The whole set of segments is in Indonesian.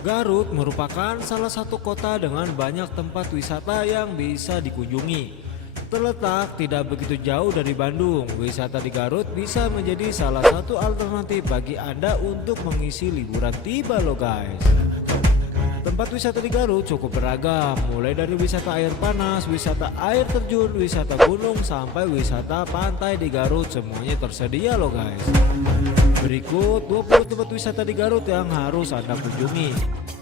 Garut merupakan salah satu kota dengan banyak tempat wisata yang bisa dikunjungi. Terletak tidak begitu jauh dari Bandung, wisata di Garut bisa menjadi salah satu alternatif bagi Anda untuk mengisi liburan tiba loh guys. Tempat wisata di Garut cukup beragam, mulai dari wisata air panas, wisata air terjun, wisata gunung, sampai wisata pantai di Garut, semuanya tersedia loh guys. Berikut 20 tempat wisata di Garut yang harus Anda kunjungi.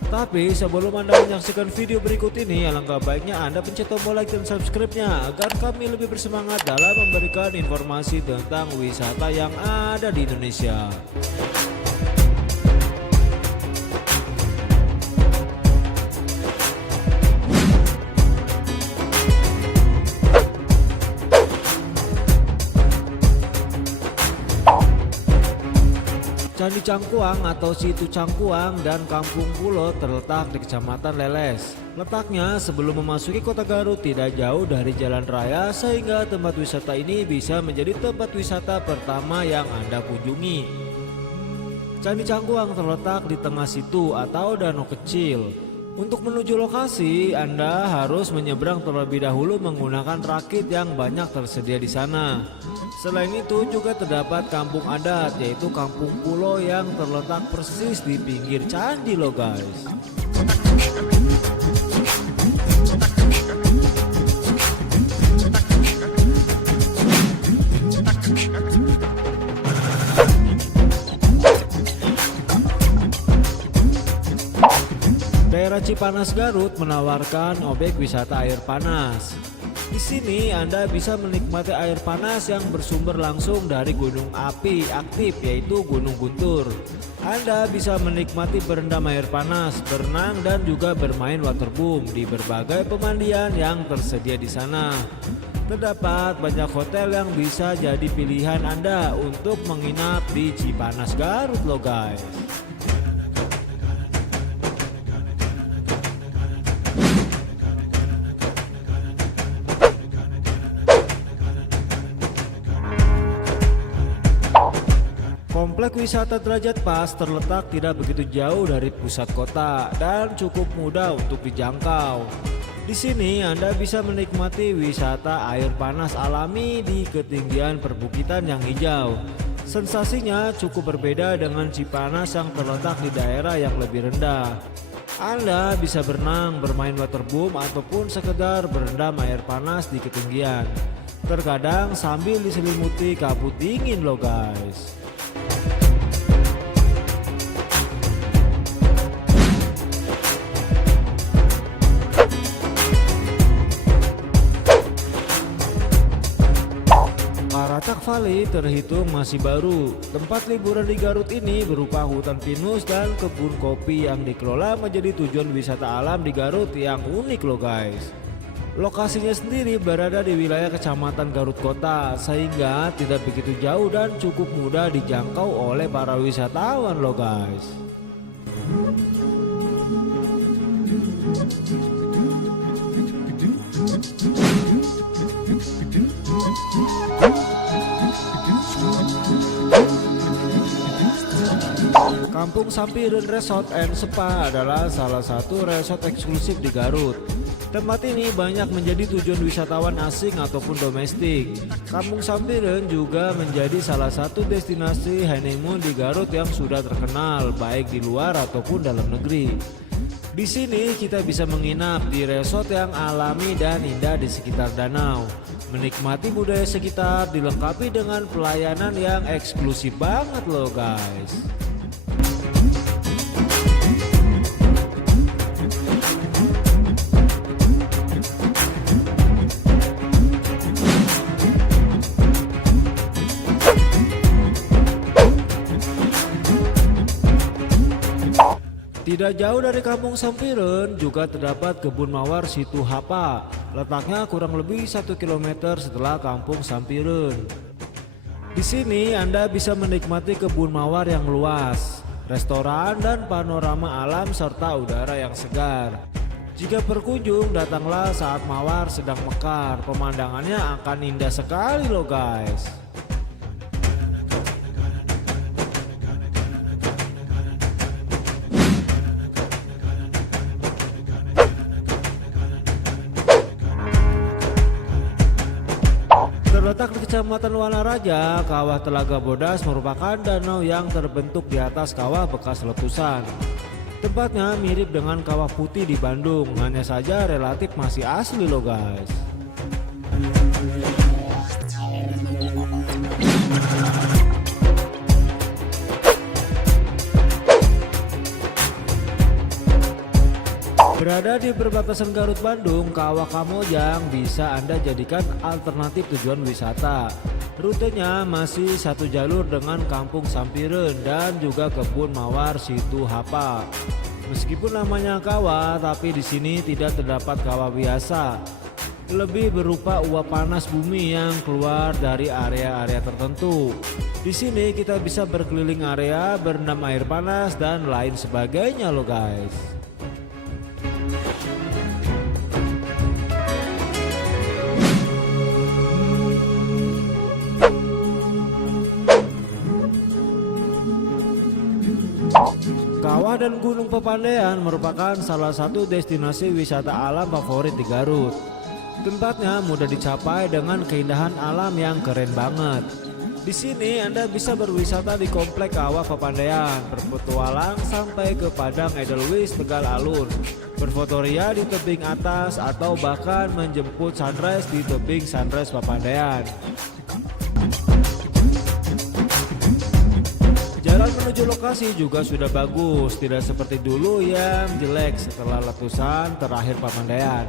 Tapi sebelum Anda menyaksikan video berikut ini, alangkah baiknya Anda pencet tombol like dan subscribe-nya agar kami lebih bersemangat dalam memberikan informasi tentang wisata yang ada di Indonesia. Candi Cangkuang atau Situ Cangkuang dan Kampung Pulo terletak di Kecamatan Leles. Letaknya sebelum memasuki kota Garut tidak jauh dari jalan raya, sehingga tempat wisata ini bisa menjadi tempat wisata pertama yang Anda kunjungi. Candi Cangkuang terletak di tengah situ atau danau kecil. Untuk menuju lokasi, Anda harus menyeberang terlebih dahulu menggunakan rakit yang banyak tersedia di sana. Selain itu juga terdapat kampung adat, yaitu Kampung Pulo yang terletak persis di pinggir candi loh guys. Daerah Cipanas Garut menawarkan objek wisata air panas. Di sini Anda bisa menikmati air panas yang bersumber langsung dari gunung api aktif, yaitu Gunung Guntur. Anda bisa menikmati berendam air panas, berenang, dan juga bermain waterboom di berbagai pemandian yang tersedia di sana. Terdapat banyak hotel yang bisa jadi pilihan Anda untuk menginap di Cipanas Garut loh guys. Komplek wisata Derajat Pas terletak tidak begitu jauh dari pusat kota dan cukup mudah untuk dijangkau. Di sini Anda bisa menikmati wisata air panas alami di ketinggian perbukitan yang hijau. Sensasinya cukup berbeda dengan Cipanas yang terletak di daerah yang lebih rendah. Anda bisa berenang, bermain waterboom, ataupun sekedar berendam air panas di ketinggian. Terkadang sambil diselimuti kabut dingin loh guys. Paracak Valley terhitung masih baru. Tempat liburan di Garut ini berupa hutan pinus dan kebun kopi yang dikelola menjadi tujuan wisata alam di Garut yang unik loh guys. Lokasinya sendiri berada di wilayah Kecamatan Garut Kota, sehingga tidak begitu jauh dan cukup mudah dijangkau oleh para wisatawan loh guys. Kampung Sampireun Resort and Spa adalah salah satu resort eksklusif di Garut. Tempat ini banyak menjadi tujuan wisatawan asing ataupun domestik. Kampung Sampireun juga menjadi salah satu destinasi honeymoon di Garut yang sudah terkenal baik di luar ataupun dalam negeri. Di sini kita bisa menginap di resort yang alami dan indah di sekitar danau. Menikmati budaya sekitar dilengkapi dengan pelayanan yang eksklusif banget loh guys. Tidak jauh dari Kampung Sampireun juga terdapat kebun mawar Situ Hapa. Letaknya kurang lebih 1 km setelah Kampung Sampireun. Di sini Anda bisa menikmati kebun mawar yang luas, restoran dan panorama alam serta udara yang segar. Jika berkunjung, datanglah saat mawar sedang mekar. Pemandangannya akan indah sekali loh guys. Terletak di Kecamatan Wanaraja, Kawah Telaga Bodas merupakan danau yang terbentuk di atas kawah bekas letusan. Tempatnya mirip dengan Kawah Putih di Bandung, hanya saja relatif masih asli loh guys. Berada di perbatasan Garut Bandung, Kawah Kamojang bisa Anda jadikan alternatif tujuan wisata. Rutenya masih satu jalur dengan Kampung Sampireun dan juga Kebun Mawar Situ Hapa. Meskipun namanya kawah, tapi di sini tidak terdapat kawah biasa. Lebih berupa uap panas bumi yang keluar dari area-area tertentu. Di sini kita bisa berkeliling area, berendam air panas dan lain sebagainya loh guys. Kawah dan Gunung Pepandayan merupakan salah satu destinasi wisata alam favorit di Garut. Tempatnya mudah dicapai dengan keindahan alam yang keren banget. Di sini Anda bisa berwisata di Komplek Kawah Pepandayan, berpetualang sampai ke Padang Edelweiss Tegal Alun, berfotoria di tebing atas atau bahkan menjemput sunrise di tebing Sunrise Pepandayan. Jalan menuju lokasi juga sudah bagus, tidak seperti dulu yang jelek setelah letusan terakhir Pepandayan.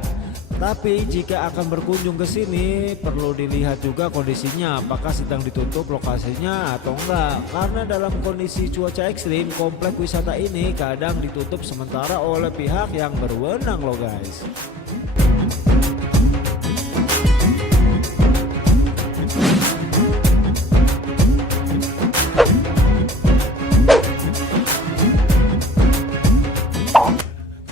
Tapi jika akan berkunjung ke sini perlu dilihat juga kondisinya, apakah sedang ditutup lokasinya atau enggak. Karena dalam kondisi cuaca ekstrim, komplek wisata ini kadang ditutup sementara oleh pihak yang berwenang loh guys.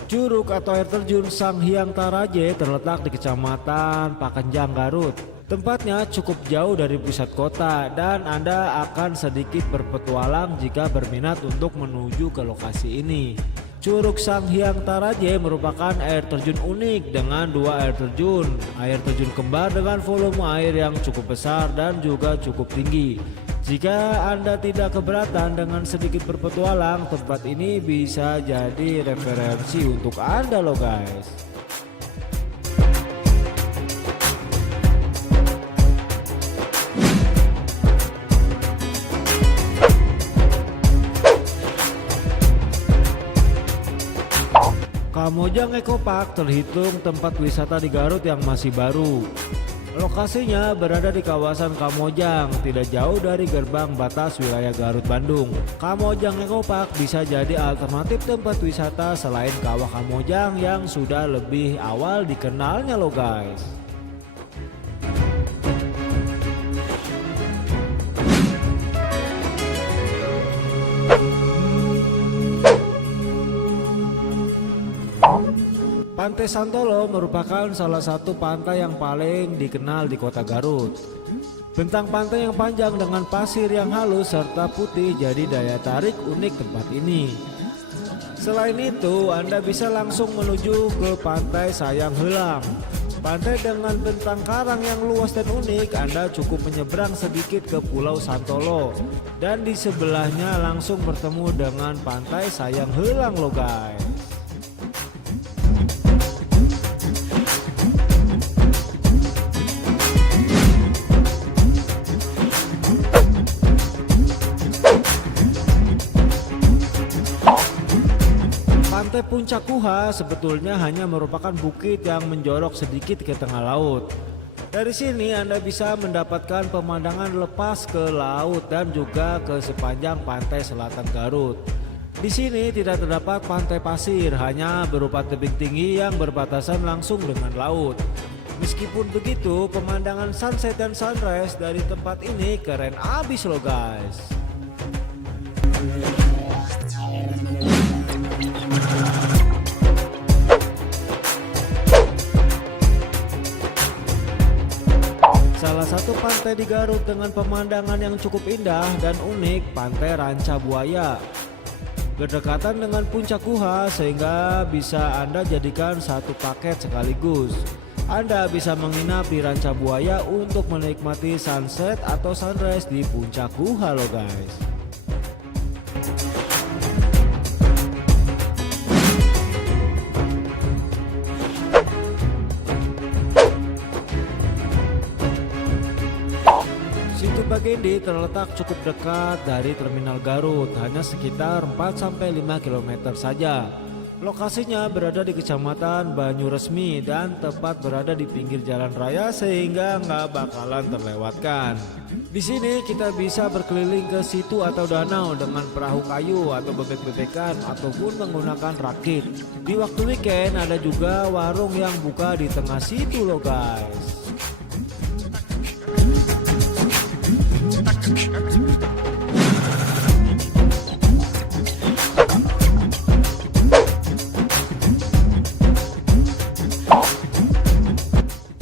Curug atau air terjun Sanghyang Taraje terletak di Kecamatan Pakenjang, Garut. Tempatnya cukup jauh dari pusat kota dan Anda akan sedikit berpetualang jika berminat untuk menuju ke lokasi ini. Curug Sanghyang Taraje merupakan air terjun unik dengan dua air terjun kembar dengan volume air yang cukup besar dan juga cukup tinggi. Jika Anda tidak keberatan dengan sedikit berpetualang, tempat ini bisa jadi referensi untuk Anda loh guys. Kamojang Eco Park terhitung tempat wisata di Garut yang masih baru. Lokasinya berada di kawasan Kamojang, tidak jauh dari gerbang batas wilayah Garut Bandung. Kamojang Eco Park bisa jadi alternatif tempat wisata selain Kawah Kamojang yang sudah lebih awal dikenalnya loh guys. Pantai Santolo merupakan salah satu pantai yang paling dikenal di kota Garut. Bentang pantai yang panjang dengan pasir yang halus serta putih jadi daya tarik unik tempat ini. Selain itu, Anda bisa langsung menuju ke Pantai Sayang Heulang. Pantai dengan bentang karang yang luas dan unik, Anda cukup menyeberang sedikit ke Pulau Santolo. Dan di sebelahnya langsung bertemu dengan Pantai Sayang Heulang loh guys. Pantai Puncak Kuha sebetulnya hanya merupakan bukit yang menjorok sedikit ke tengah laut. Dari sini Anda bisa mendapatkan pemandangan lepas ke laut dan juga ke sepanjang pantai selatan Garut. Di sini tidak terdapat pantai pasir, hanya berupa tebing tinggi yang berbatasan langsung dengan laut. Meskipun begitu, pemandangan sunset dan sunrise dari tempat ini keren abis loh guys. Salah satu pantai di Garut dengan pemandangan yang cukup indah dan unik, Pantai Ranca Buaya. Berdekatan dengan Puncak Kuha sehingga bisa Anda jadikan satu paket sekaligus. Anda bisa menginap di Ranca Buaya untuk menikmati sunset atau sunrise di puncak Guha loh guys. Situ Bagendé terletak cukup dekat dari Terminal Garut, hanya sekitar 4-5 km saja. Lokasinya berada di Kecamatan Banyuresmi dan tepat berada di pinggir jalan raya sehingga nggak bakalan terlewatkan. Di sini kita bisa berkeliling ke situ atau danau dengan perahu kayu atau bebek-bebekan ataupun menggunakan rakit. Di waktu weekend ada juga warung yang buka di tengah situ loh guys.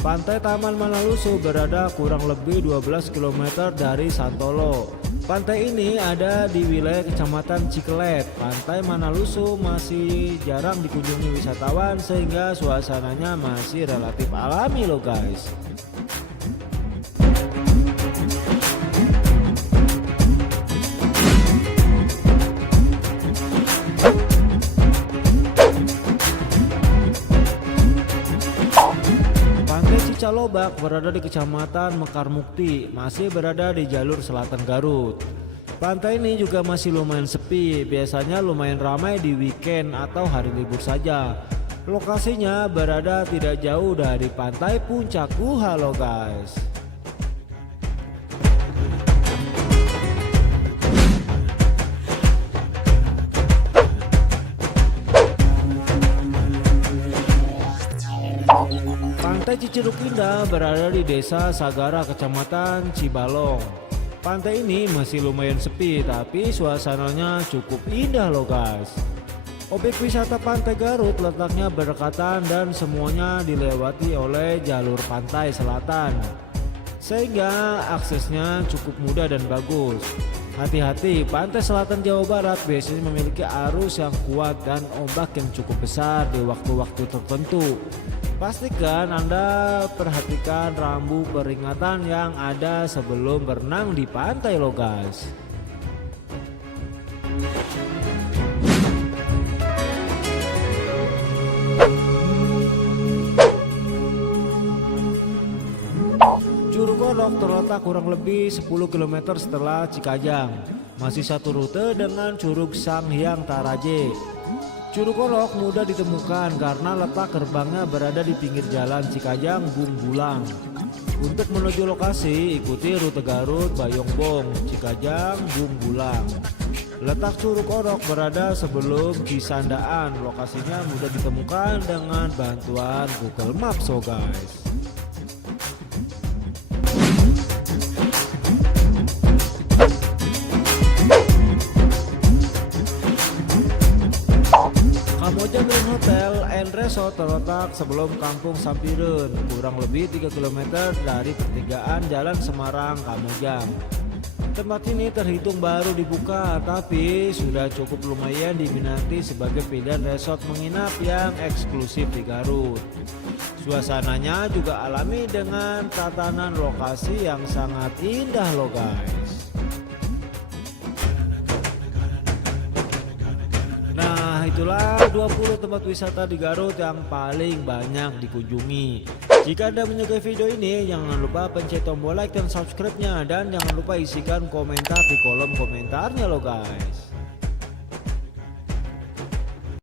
Pantai Taman Manalusu berada kurang lebih 12 km dari Santolo. Pantai ini ada di wilayah Kecamatan Cikelet. Pantai Manalusu masih jarang dikunjungi wisatawan sehingga suasananya masih relatif alami loh guys. Cicalobak berada di Kecamatan Mekar Mukti, masih berada di jalur selatan Garut. Pantai ini juga masih lumayan sepi, biasanya lumayan ramai di weekend atau hari libur saja. Lokasinya berada tidak jauh dari pantai Puncak Guha loh guys. Pantai Ciceruk Indah berada di Desa Sagara, Kecamatan Cibalong. Pantai ini masih lumayan sepi tapi suasananya cukup indah loh guys. Objek wisata Pantai Garut letaknya berdekatan dan semuanya dilewati oleh jalur pantai selatan, sehingga aksesnya cukup mudah dan bagus. Hati-hati, pantai selatan Jawa Barat biasanya memiliki arus yang kuat dan ombak yang cukup besar di waktu-waktu tertentu. Pastikan Anda perhatikan rambu peringatan yang ada sebelum berenang di pantai loh guys. Curug Orok terletak kurang lebih 10 km setelah Cikajang. Masih satu rute dengan Curug Sanghyang Taraje. Curug Orok mudah ditemukan karena letak gerbangnya berada di pinggir jalan Cikajang Bungbulang. Untuk menuju lokasi, ikuti rute Garut Bayongbong, Cikajang Bungbulang. Letak Curug Orok berada sebelum Cisandaan. Lokasinya mudah ditemukan dengan bantuan Google Maps so guys. Kamojang Grand Hotel and Resort terletak sebelum Kampung Sampireun, kurang lebih 3 km dari pertigaan Jalan Semarang Kamojang. Tempat ini terhitung baru dibuka, tapi sudah cukup lumayan diminati sebagai pilihan resort menginap yang eksklusif di Garut. Suasananya juga alami dengan tatanan lokasi yang sangat indah loh guys. Nah, itulah 20 tempat wisata di Garut yang paling banyak dikunjungi. Jika Anda menyukai video ini, jangan lupa pencet tombol like dan subscribe-nya, dan jangan lupa isikan komentar di kolom komentarnya loh guys.